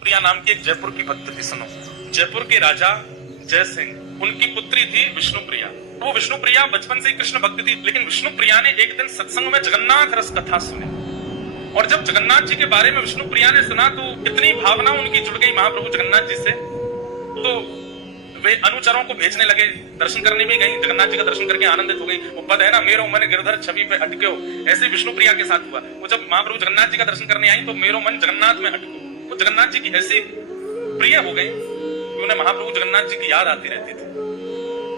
विष्णुप्रिया नाम की एक जयपुर की भक्त थी। सुनो, जयपुर के राजा जय सिंह, उनकी पुत्री थी विष्णुप्रिया। वो विष्णुप्रिया बचपन से ही कृष्ण भक्त थी, लेकिन विष्णुप्रिया ने एक दिन सत्संग में जगन्नाथ रस कथा सुनी, और जब जगन्नाथ जी के बारे में विष्णुप्रिया ने सुना तो इतनी भावना उनकी जुड़ गई महाप्रभु जगन्नाथ जी से, तो वे अनुचरों को भेजने लगे। दर्शन करने भी गई, जगन्नाथ जी का दर्शन करके आनंदित हो गई। वो पद है ना, मेरो मन गिरधर छवि पे अटके हो, ऐसे विष्णुप्रिया के साथ हुआ। वो जब महाप्रभु जगन्नाथ जी का दर्शन करने आई तो मेरो मन जगन्नाथ में अटको, वो जगन्नाथ जी की ऐसी प्रिय हो गई कि उन्हें महाप्रभु जगन्नाथ जी की याद आती रहती थी।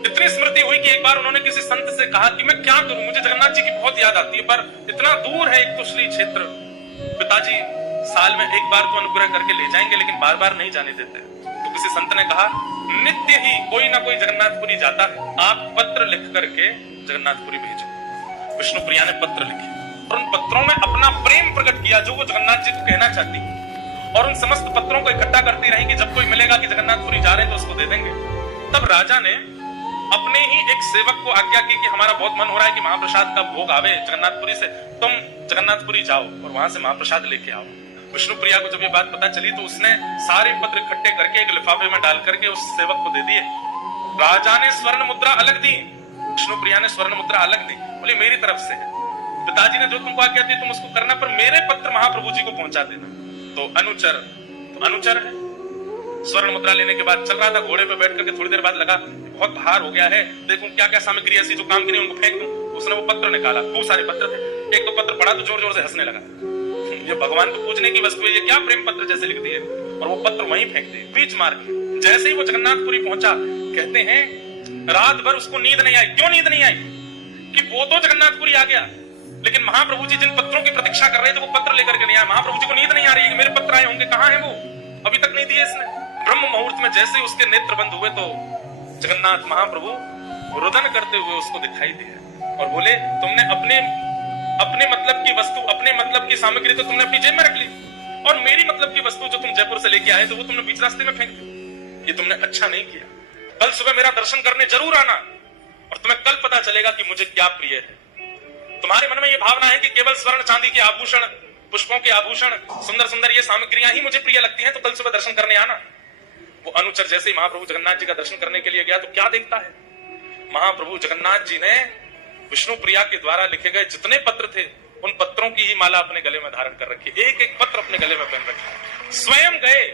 इतनी स्मृति हुई कि एक बार उन्होंने किसी संत से कहा कि मैं क्या करूं, मुझे जगन्नाथ जी की बहुत याद आती है, पर इतना दूर है एक तो श्री क्षेत्र, पिताजी साल में एक बार तो अनुग्रह करके ले जाएंगे लेकिन बार बार नहीं जाने देते। तो किसी संत ने कहा, नित्य ही कोई ना कोई जगन्नाथपुरी जाता है, आप पत्र लिख करके जगन्नाथपुरी भेजो। विष्णुप्रिया ने पत्र लिखे और उन पत्रों में अपना प्रेम प्रकट किया जो वो जगन्नाथ जी को कहना चाहती, और उन समस्त पत्रों को इकट्ठा करती रही कि जब कोई मिलेगा कि जगन्नाथपुरी जा रहे हैं तो उसको दे देंगे। तब राजा ने अपने ही एक सेवक को आज्ञा की कि हमारा बहुत मन हो रहा है कि महाप्रसाद का भोग आवे जगन्नाथपुरी से, तुम जगन्नाथपुरी जाओ और वहां से महाप्रसाद लेके आओ। विष्णुप्रिया को जब ये बात पता चली तो उसने सारे पत्र इकट्ठे करके एक लिफाफे में डाल करके उस सेवक को दे दिए। राजा ने स्वर्ण मुद्रा अलग दी, विष्णुप्रिया ने स्वर्ण मुद्रा अलग दी, बोले मेरी तरफ से है, पिताजी ने जो तुमको आज्ञा दी तुम उसको करना, पर मेरे पत्र महाप्रभु जी को पहुंचा देना। तो अनुचर है। स्वर्ण मुद्रा लेने के बाद चल रहा था, घोड़े पे बैठ करके थोड़ी देर बाद लगा बहुत भार हो गया है, देखूं क्या क्या सामग्री ऐसी जो काम की नहीं उनको फेंक दूं। उसने वो पत्र निकाला, बहुत सारे पत्र थे, एक दो पत्र पढ़ा तो जोर जोर से हंसने लगा, ये भगवान को पूजने की वस्तु है, ये क्या प्रेम पत्र जैसे लिख दिए, और वो पत्र वहीं फेंक दिए बीच मार के। जैसे ही वो जगन्नाथपुरी पहुंचा, कहते हैं रात भर उसको नींद नहीं आई। क्यों नींद नहीं आई? कि वो तो जगन्नाथपुरी आ गया, लेकिन महाप्रभु जी जिन पत्रों की प्रतीक्षा कर रहे थे वो पत्र लेकर के नहीं आया। महाप्रभु जी को नींद नहीं आ रही है कि मेरे पत्र आए होंगे, कहाँ है वो, अभी तक नहीं दिए इसने। ब्रह्म मुहूर्त में जैसे ही उसके नेत्र बंद हुए तो जगन्नाथ महाप्रभु रुदन करते हुए उसको दिखाई दिए और बोले, तुमने अपने मतलब की वस्तु, अपने मतलब की सामग्री तो तुमने अपनी जेब में रख ली, और मेरी मतलब की वस्तु जो तुम जयपुर से लेके आए तो वो तुमने बीच रास्ते में फेंक दी। ये तुमने अच्छा नहीं किया। कल सुबह मेरा दर्शन करने जरूर आना और तुम्हें कल पता चलेगा कि मुझे क्या प्रिय है। तुम्हारे मन में ये भावना है कि केवल स्वर्ण चांदी के आभूषण, पुष्पों के आभूषण, सुंदर सुंदर ये सामग्रियां ही मुझे प्रिय लगती हैं, तो कल सुबह दर्शन करने आना। वो अनुचर जैसे ही महाप्रभु जगन्नाथ जी का दर्शन करने के लिए गया तो क्या देखता है, महाप्रभु जगन्नाथ जी ने विष्णुप्रिया के द्वारा लिखे गए जितने पत्र थे उन पत्रों की ही माला अपने गले में धारण कर रखी, एक एक पत्र अपने गले में पहन रखा। स्वयं गए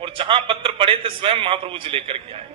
और जहां पत्र पड़े थे स्वयं महाप्रभु जी लेकर के आए।